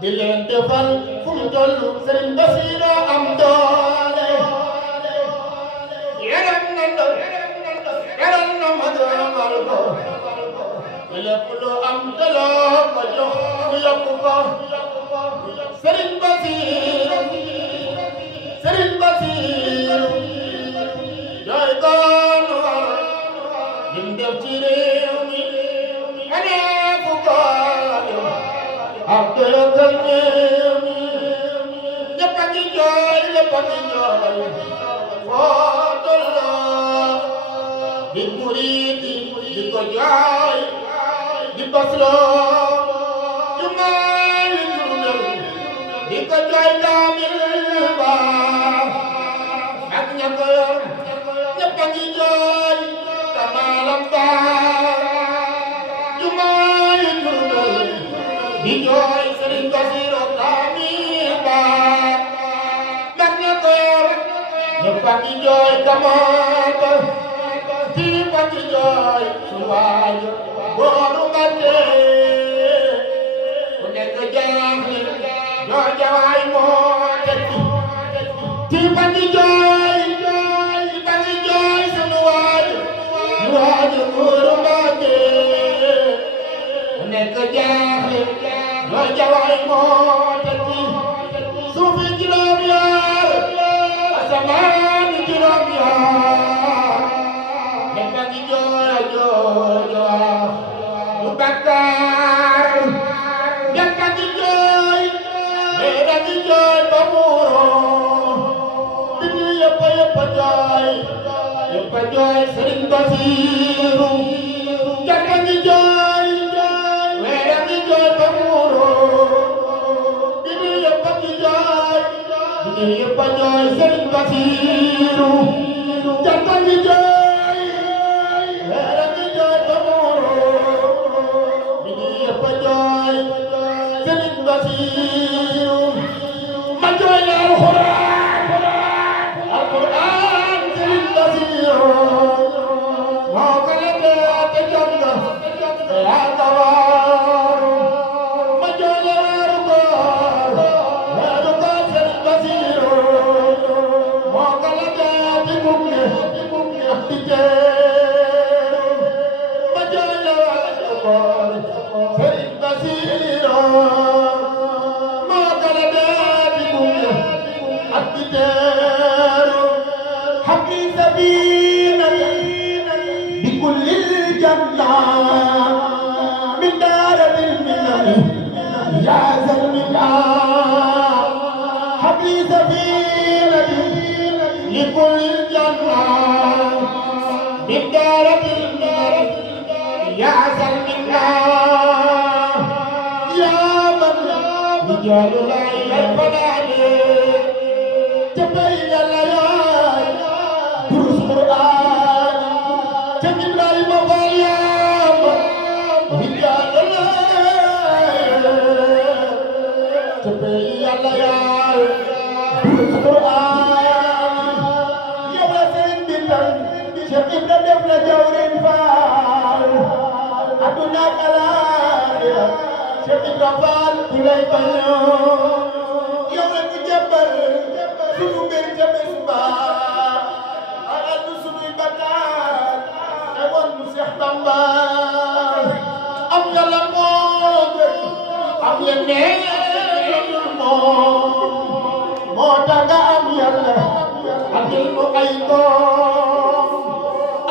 di leen defal fu mu tollu Sëriñ Basiru am doole yaram na ndaw yaram na mag amal ko lépp lu am daloo ko jox mu yokku ko Sëriñ Basiru Sëriñ Basiru jooy goonu war lim def ci réew mi anee fu ko ak doyakal réew mi ñëpp a ngi jooy lépp a ngi jooy foo tolloo di murid di ko jooy di basloo jumaay Jurbel di ko jooy kaamil ba ak ña ko yor ñëpp a ngi jooy kamaalam ba jumaay Jurbel di jooy Sëriñ Basiru kaamil ba ak ña ko yor ñëpp a ngi jooy kamaal ba tiip a ngi jooy su waaju góoru Mbàkke ku nekk jaaxle joo jawaay moo tekki tiip a ngi jooy tiip a ngi jooy sunu waaju góoru Mbàkke ku nekk jaaxle joo jawaay moo tekki suufi juróom yaar asamaan juróom yaar ñëpp a ngi jooy jooy bu Bakkaar ñëpp a ngi jooy mais a ngi jooy ba muuroo bindu yëpp a jooy yëpp a jooy Sëriñ Basiru ñëpp a ngi jooy mais a ngi jooy ba muuroo bindu yëpp a ngi jooy bindu yëpp a jooy Sëriñ Basiru ñëpp a ngi jooy Sëriñ Basiru ma jooy la alxuraan Sëriñ Basiru moo ko lebee te jot na te yaa ko waaru ma jooy la weeru koor Sëriñ Basiru moo ko lebee te gunge ak di teeru ma jooy la weeru koor Sëriñ Basiru moo ko lebee te gunge ak di teeru habli sabiilati bi kullil janna min daaratil minani yaa zal minaa habli sabiilati bi kullil janna min daaratil minani yaa zal minaa yaa man rijaalu laa yalfanaani jabay yàlla yaay durus Qur'aan ca Ibrahima Faal yaa man rijaalu laa jabay yàlla yaay durus Qur'aan yow la seen bintal Cheikh Ibra def la jawrin Faal aduna ak alaaxira Cheikh Ibra Faal ku lay bañoo yow la ñu jàppal sunu mbir ca bés ba alal du sunuy bakkaar te woon mu Seex Bamba am yàlla moo gën am yeneen moo tax nga am yàlla andil mu ay doom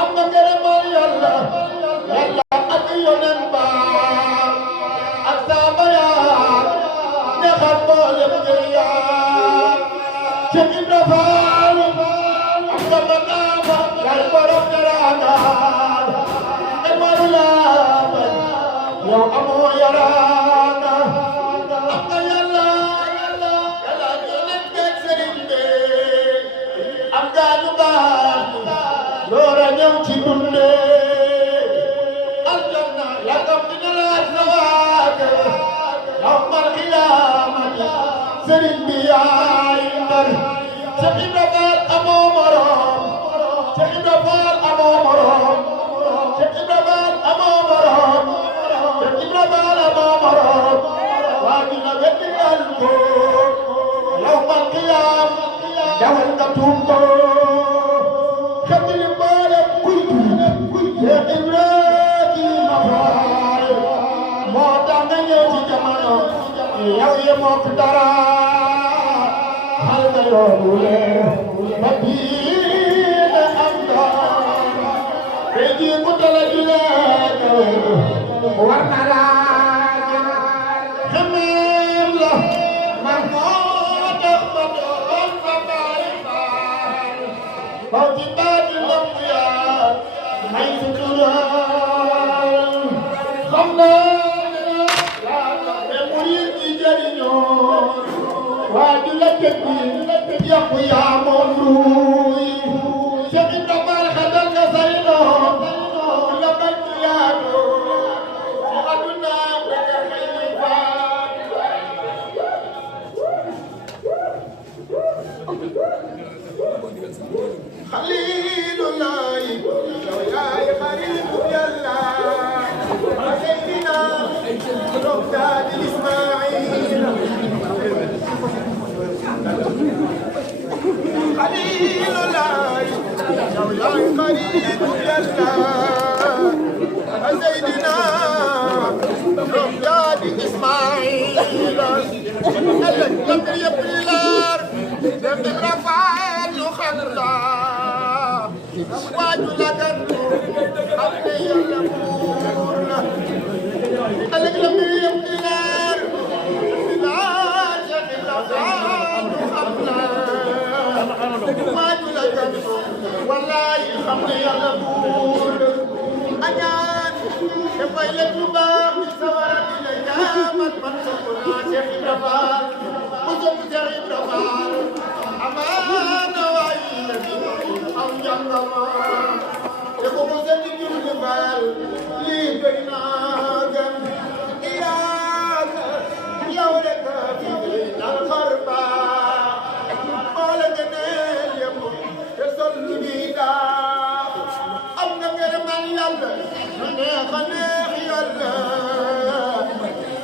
am nga ngërëmal yàlla ak yoneen ba ak saaba yaa neexal mboolem ngir yaa Cheikh Ibra Faal am nga maqaama yaay borom teraanga kenn waru laa bañ yow amoo yaraanga am nga yàlla yoneen beeg sëriñ bi am nga ñu baax loora ñëw ci dunde aljanna yàggam dina laaj la waate yawmal qiyaamati sëriñ bi yaay ndar Cheikh Ibra Faal amoo morom Cheikh Ibra Faal amoo morom Cheikh Ibra Faal amoo morom Cheikh Ibra Faal amoo morom waa dina wetti yàlla ko yawmal qiyaam dawal nga tuub ko xetli mboolem kuy Cheikh Ibrahima Fall moo tax nga ñëw ci jamono yow yemoo ko dara xal nga yoonu leer ba bii am doon tey jii ku tala di leen war na laa xemeem la man moo tax ma doon sa baay faal baw ci baati lamp yaa may sutural xam naa ne murid yi jëriñoo waa ju la tekki yàqu yaa moom ruuy Cheikh Ibra Fall xatal nga say doom la bañ yaatoo ci aduna wala may faat Xaliilulaay yow yaay xaritu Yàlla Seydina Roxdaadi Ismaayil Xaliilulaay yow yaay xaritu Yàlla Seydina Roxdaadi Ismaayil ëllëg yëpp di leer Cheikh Ibra Fall ñu xam la waaju la gàttu xam ne Yàlla buur la ëllëg yëpp di leer Cheikh Ibra Fall ñu xam la waaju la gàttu wallaay xam ne Yàlla buur añaan dafay la tubaab di sawara di la jaamat man sopp naa Cheikh Ibra Fall mu sopp Cheikh Ibra Fall amaana waayi la di am jàngama te ko ko sëñ Julli Fall lii doy naa gën iyaaka yow rek fi dal xar baax moo la gëneel yëpp te sol lu di daa am nga ngërëmal Yàlla lu neex a neex Yàlla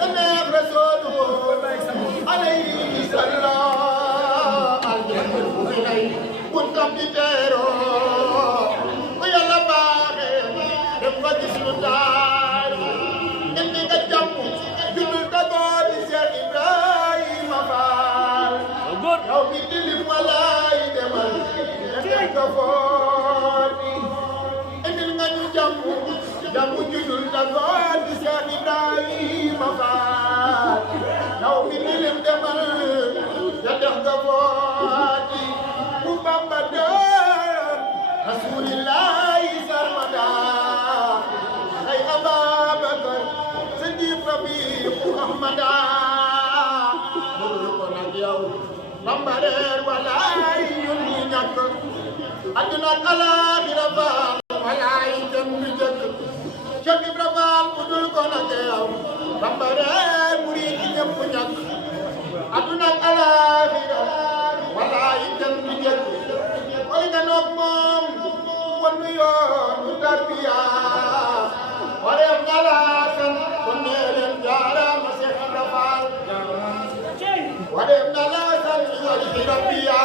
a neex Rasuulu alayhi salaam aljanna bu fi lay buntam di teeroo bu Yàlla baaxee dem nga gis lu taay indi nga jàmm jullul dagoo di Cheikh Ibrahima Fall yow mi dilim walaay demal nga ko footi indil nga ñu jàmm jullul dagoo di Cheikh Ibrahima Fall yow mi dilim demal nga ko footi bu Bamba doon rasulillahi sarmada ay Ababakar Sadiq Rabiu Ahmada ko nag yow Bamba reer walaay ñun ñi ñàkk àdduna ak alaaxira Fall walaay dem bi jëkk Cheikh Ibra Fall bu dul ko nag yow Bamba reer murid yi ñëpp ñàkk àdduna ak alaaxira walaay dem bi jëkk koy ganoog moom wan yoonu tarbiya wareef nga laasan kon nee leen jaaraama Cheikh Ibra Fall wareef nga laasan ci tarbiya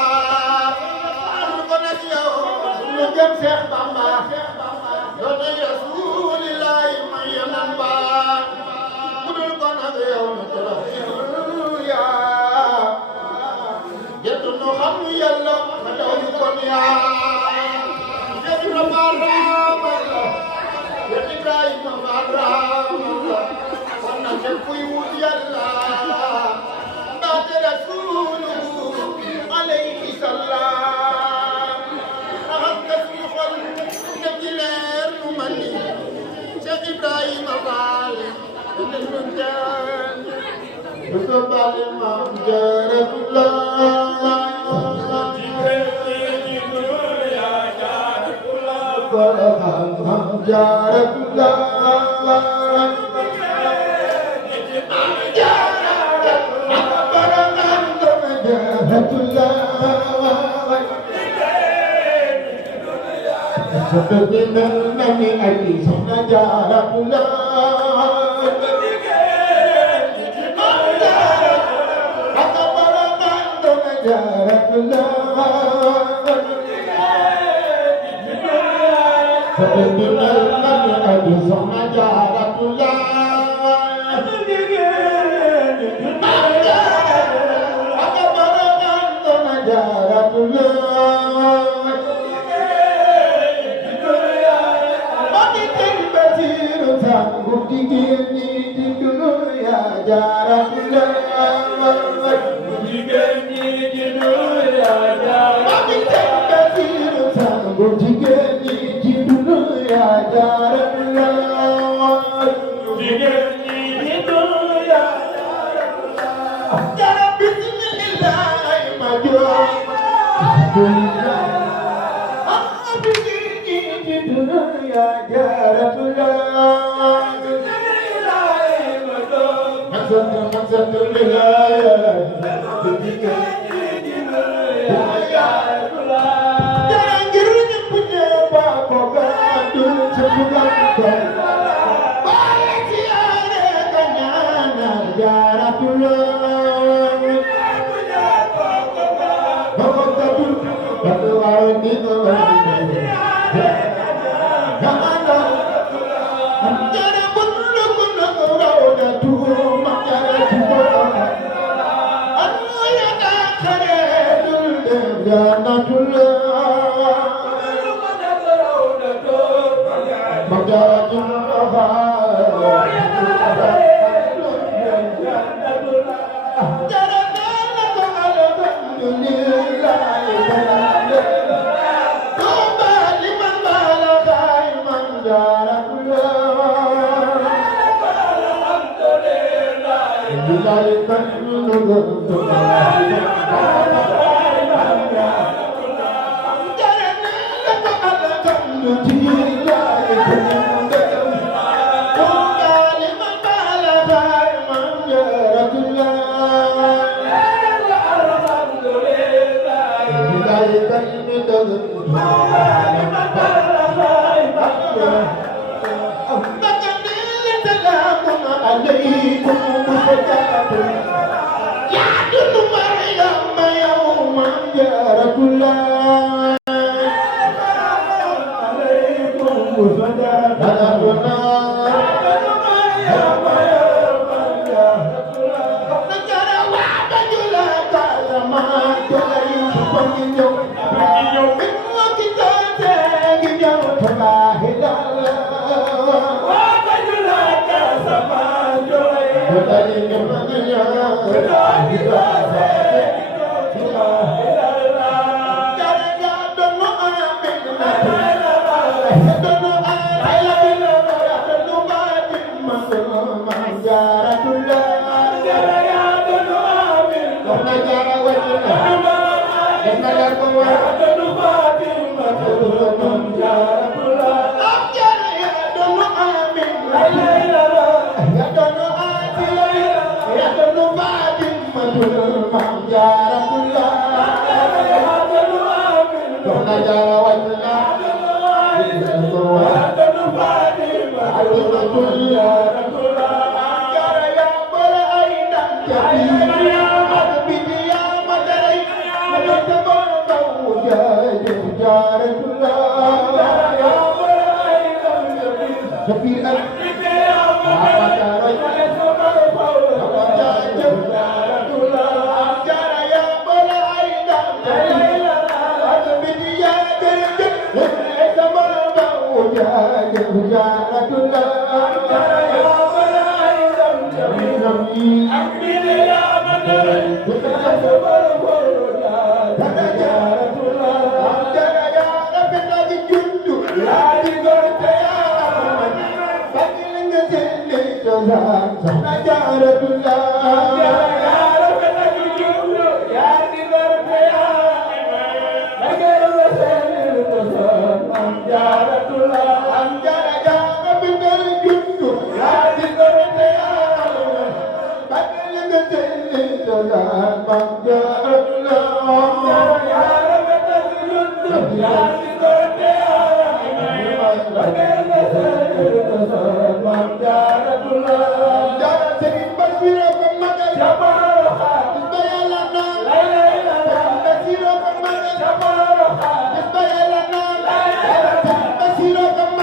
am ko nag yow ñu gëm Cheikh Bamba doone rasulillahi may yanan ba ku dul ko nag yow ñu torox ci dunya gettu nu xam Yàlla nga daw ñu kon yaa Cheikh Ibra Fall raamala Cheikh Ibrahima Fall raamala kon nag képp kuy wut Yàlla mbaate rasuulu alayhi salaam raxas nga suñu xol ne ci leer nu mandi Cheikh Ibrahima Fall dana ñu jaan du ko bale maam jaaratullaah Jaratullah Basiro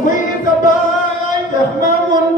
Queen the boy, the Mamun,